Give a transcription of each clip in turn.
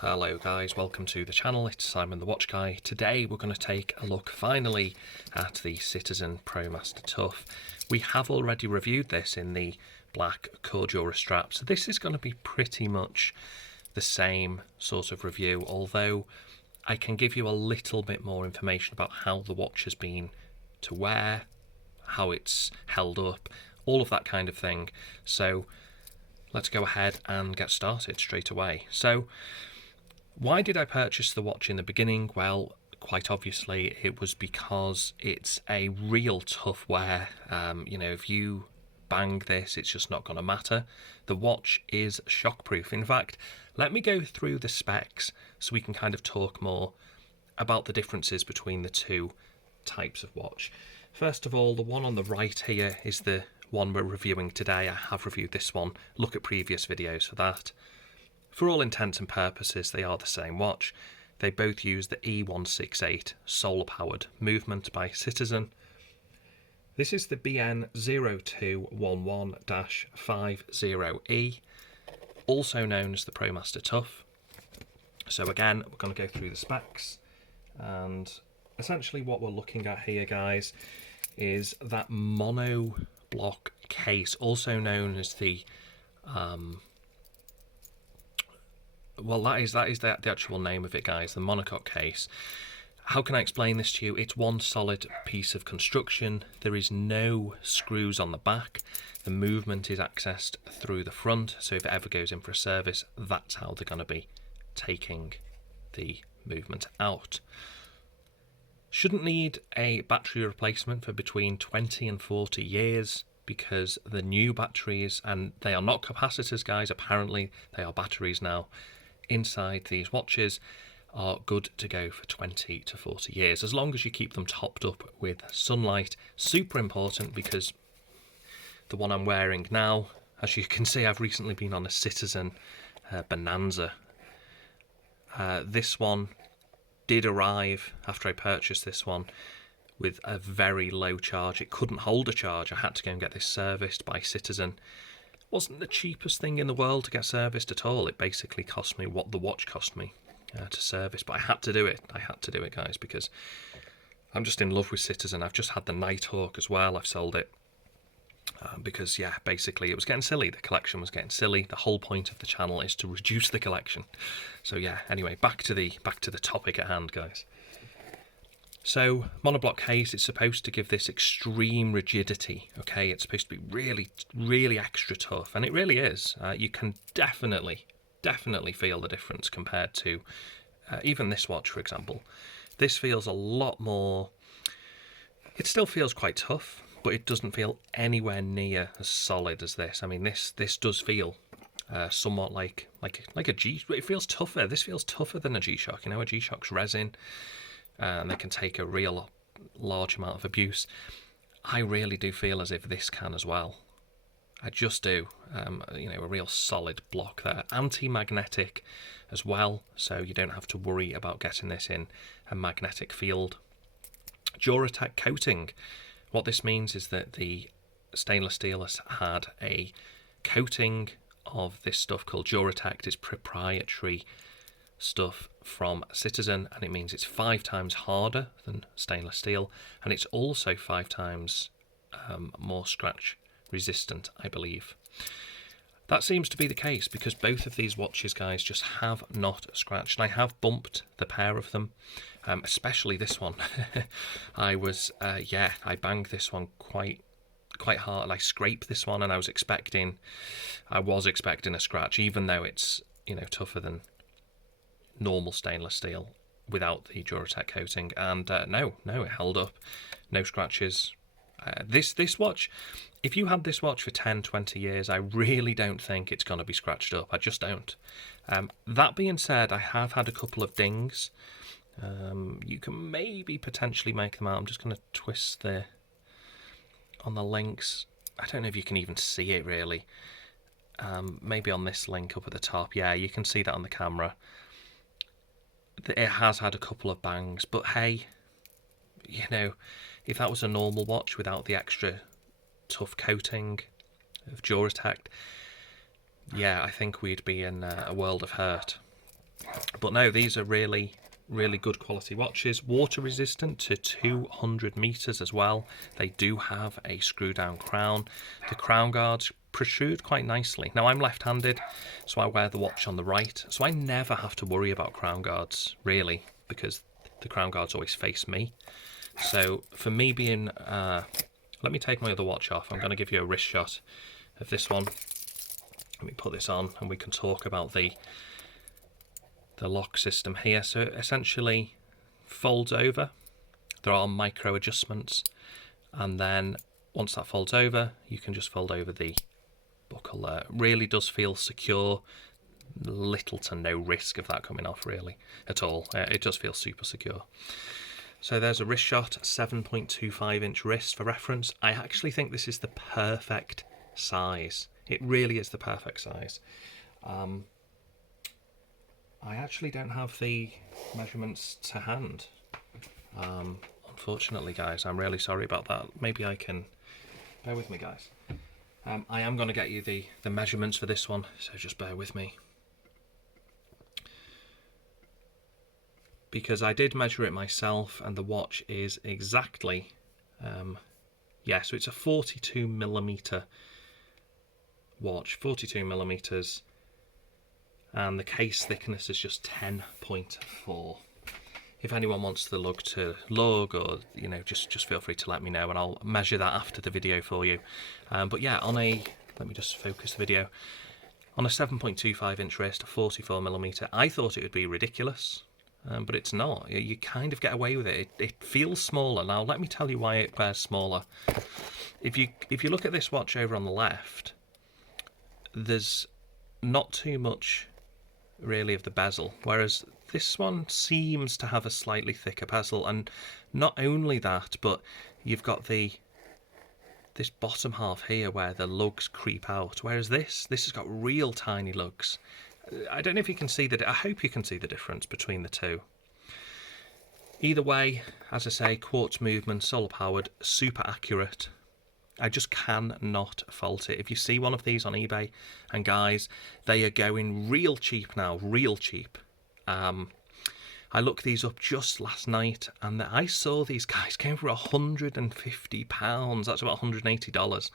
Hello guys, welcome to the channel. It's Simon the Watch Guy. Today we're going to take a look finally at the Citizen Promaster Tough. We have already reviewed this in the black Cordura strap, so this is going to be pretty much the same sort of review, although I can give you a little bit more information about how the watch has been to wear, how it's held up, all of that kind of thing. So let's go ahead and get started straight away. So why did I purchase the watch in the beginning? Well, quite obviously it was because it's a real tough wear. If you bang this, it's just not going to matter. The watch is shockproof. In fact, let me go through the specs so we can kind of talk more about the differences between the two types of watch. First of all, the one on the right here is the one we're reviewing today. I have reviewed this one. Look at previous videos for that. For all intents and purposes, they are the same watch. They both use the E168 solar-powered movement by Citizen. This is the bn0211-50e, also known as the Promaster Tough. So again, we're going to go through the specs, and essentially what we're looking at here, guys, is that mono block case, also known as the that is the actual name of it, guys, the monocoque case. How can I explain this to you? It's one solid piece of construction. There is no screws on the back. The movement is accessed through the front, so if it ever goes in for a service, that's how they're going to be taking the movement out. Shouldn't need a battery replacement for between 20 and 40 years, because the new batteries, and they are not capacitors, guys, apparently they are batteries now, inside these watches are good to go for 20 to 40 years, as long as you keep them topped up with sunlight. Super important, because the one I'm wearing now, as you can see, I've recently been on a Citizen Bonanza. This one did arrive after I purchased this one with a very low charge. It couldn't hold a charge. I had to go and get this serviced by Citizen. Wasn't the cheapest thing in the world to get serviced at all. It basically cost me what the watch cost me to service, but I had to do it. I had to do it, guys, because I'm just in love with Citizen. I've just had the Nighthawk as well. I've sold it because, yeah, basically it was getting silly. The collection was getting silly. The whole point of the channel is to reduce the collection. So yeah, anyway, back to the topic at hand, guys. So, monoblock case, it's supposed to give this extreme rigidity, okay? It's supposed to be really, really extra tough, and it really is. You can definitely feel the difference compared to even this watch, for example. This feels a lot more... It still feels quite tough, but it doesn't feel anywhere near as solid as this. I mean, this does feel somewhat like a G... It feels tougher. This feels tougher than a G-Shock. You know, a G-Shock's resin, and they can take a real large amount of abuse. I really do feel as if this can as well. I just do. A real solid block there. Anti-magnetic as well, so you don't have to worry about getting this in a magnetic field. Duratec coating. What this means is that the stainless steel has had a coating of this stuff called Duratec. It's proprietary stuff from Citizen, and it means it's 5 times harder than stainless steel, and it's also 5 times more scratch resistant, I believe. That seems to be the case, because both of these watches, guys, just have not scratched, and I have bumped the pair of them, especially this one. I banged this one quite hard. I scraped this one, and I was expecting a scratch, even though it's tougher than normal stainless steel without the Duratec coating, and no, it held up. No scratches. This watch, if you had this watch for 10-20 years, I really don't think it's going to be scratched up. I just don't. That being said, I have had a couple of dings. You can maybe potentially make them out. I'm just going to twist on the links. I don't know if you can even see it really. Maybe on this link up at the top. Yeah, you can see that on the camera. It has had a couple of bangs, but hey, if that was a normal watch without the extra tough coating of Duratec, yeah, I think we'd be in a world of hurt. But no, these are really good quality watches, water resistant to 200 meters as well. They do have a screw down crown. The crown guards protrude quite nicely. Now I'm left-handed, so I wear the watch on the right, so I never have to worry about crown guards really, because the crown guards always face me. So for me being let me take my other watch off. I'm going to give you a wrist shot of this one. Let me put this on and we can talk about the lock system here. So it essentially folds over. There are micro adjustments, and then once that folds over, you can just fold over the buckle there. It really does feel secure. Little to no risk of that coming off really at all. It does feel super secure. So there's a Wristshot 7.25 inch wrist for reference. I actually think this is the perfect size. It really is the perfect size. I actually don't have the measurements to hand. Unfortunately, guys, I'm really sorry about that. Maybe I can... Bear with me, guys. I am going to get you the measurements for this one, so just bear with me. Because I did measure it myself, and the watch is exactly... yeah, so it's a 42mm watch, 42 millimeters, and the case thickness is just 10.4. If anyone wants the lug to lug, or you know, just feel free to let me know, and I'll measure that after the video for you. But yeah, on a, let me just focus the video, on a 7.25 inch wrist, a 44mm, I thought it would be ridiculous, but it's not. You kind of get away with it. It feels smaller. Now let me tell you why it wears smaller. If you look at this watch over on the left, there's not too much really of the bezel, whereas this one seems to have a slightly thicker bezel. And not only that, but you've got this bottom half here where the lugs creep out, whereas this has got real tiny lugs. I don't know if you can see that. I hope you can see the difference between the two. Either way, as I say, quartz movement, solar powered, super accurate. I just cannot fault it. If you see one of these on eBay, and guys, they are going real cheap now, real cheap. I looked these up just last night, and I saw these guys going for £150. That's about $180.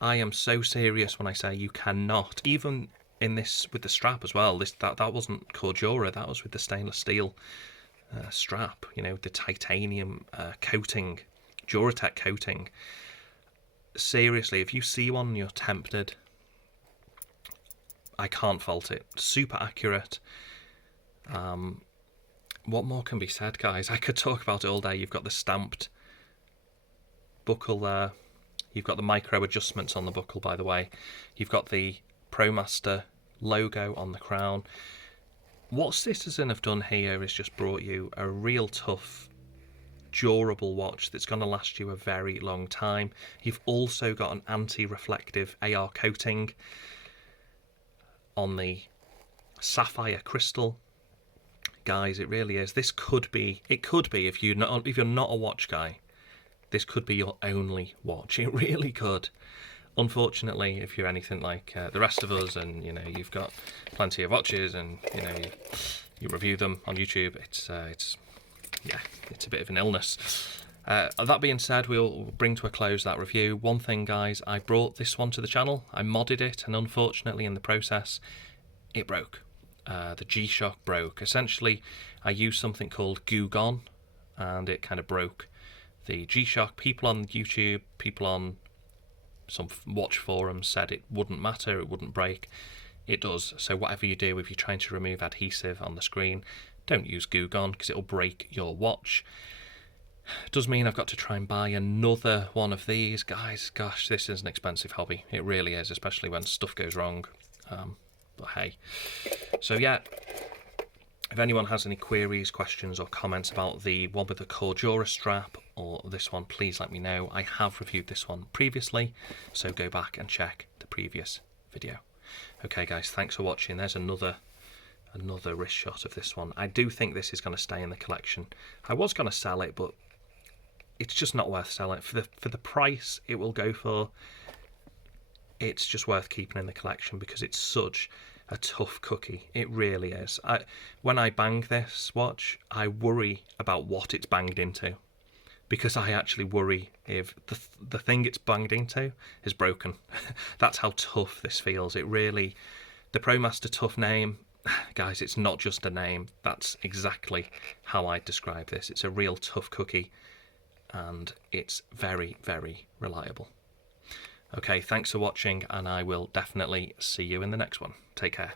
I am so serious when I say you cannot. Even in this with the strap as well. That wasn't Cordura. That was with the stainless steel strap. You know, the titanium coating, Duratec coating. Seriously, if you see one and you're tempted, I can't fault it. Super accurate. What more can be said, guys? I could talk about it all day. You've got the stamped buckle there. You've got the micro adjustments on the buckle, by the way. You've got the Promaster logo on the crown. What Citizen have done here is just brought you a real tough, durable watch that's going to last you a very long time. You've also got an anti-reflective AR coating on the sapphire crystal. Guys, it really is. This could be, if you're not a watch guy, this could be your only watch. It really could. Unfortunately, if you're anything like the rest of us, and you know, you've got plenty of watches, and you know, you review them on YouTube, it's a bit of an illness. That being said, we'll bring to a close that review. One thing, guys, I brought this one to the channel, I modded it, and unfortunately in the process it broke. The G-Shock broke. Essentially, I used something called Goo Gone, and it kind of broke the G-Shock. People on YouTube, people on some watch forums said it wouldn't matter, it wouldn't break. It does. So whatever you do, if you're trying to remove adhesive on the screen, don't use Goo Gone, because it'll break your watch. It does mean I've got to try and buy another one of these. Guys, gosh, this is an expensive hobby. It really is, especially when stuff goes wrong. But hey. So yeah, if anyone has any queries, questions or comments about the one with the Cordura strap or this one, please let me know. I have reviewed this one previously, so go back and check the previous video. Okay guys, thanks for watching. There's another wrist shot of this one. I do think this is going to stay in the collection. I was going to sell it, but it's just not worth selling. For the price it will go for, it's just worth keeping in the collection, because it's such a tough cookie. It really is. When I bang this watch, I worry about what it's banged into, because I actually worry if the thing it's banged into is broken. That's how tough this feels. It really, the Promaster Tough name, guys, it's not just a name. That's exactly how I describe this. It's a real tough cookie, and it's very, very reliable. Okay, thanks for watching, and I will definitely see you in the next one. Take care.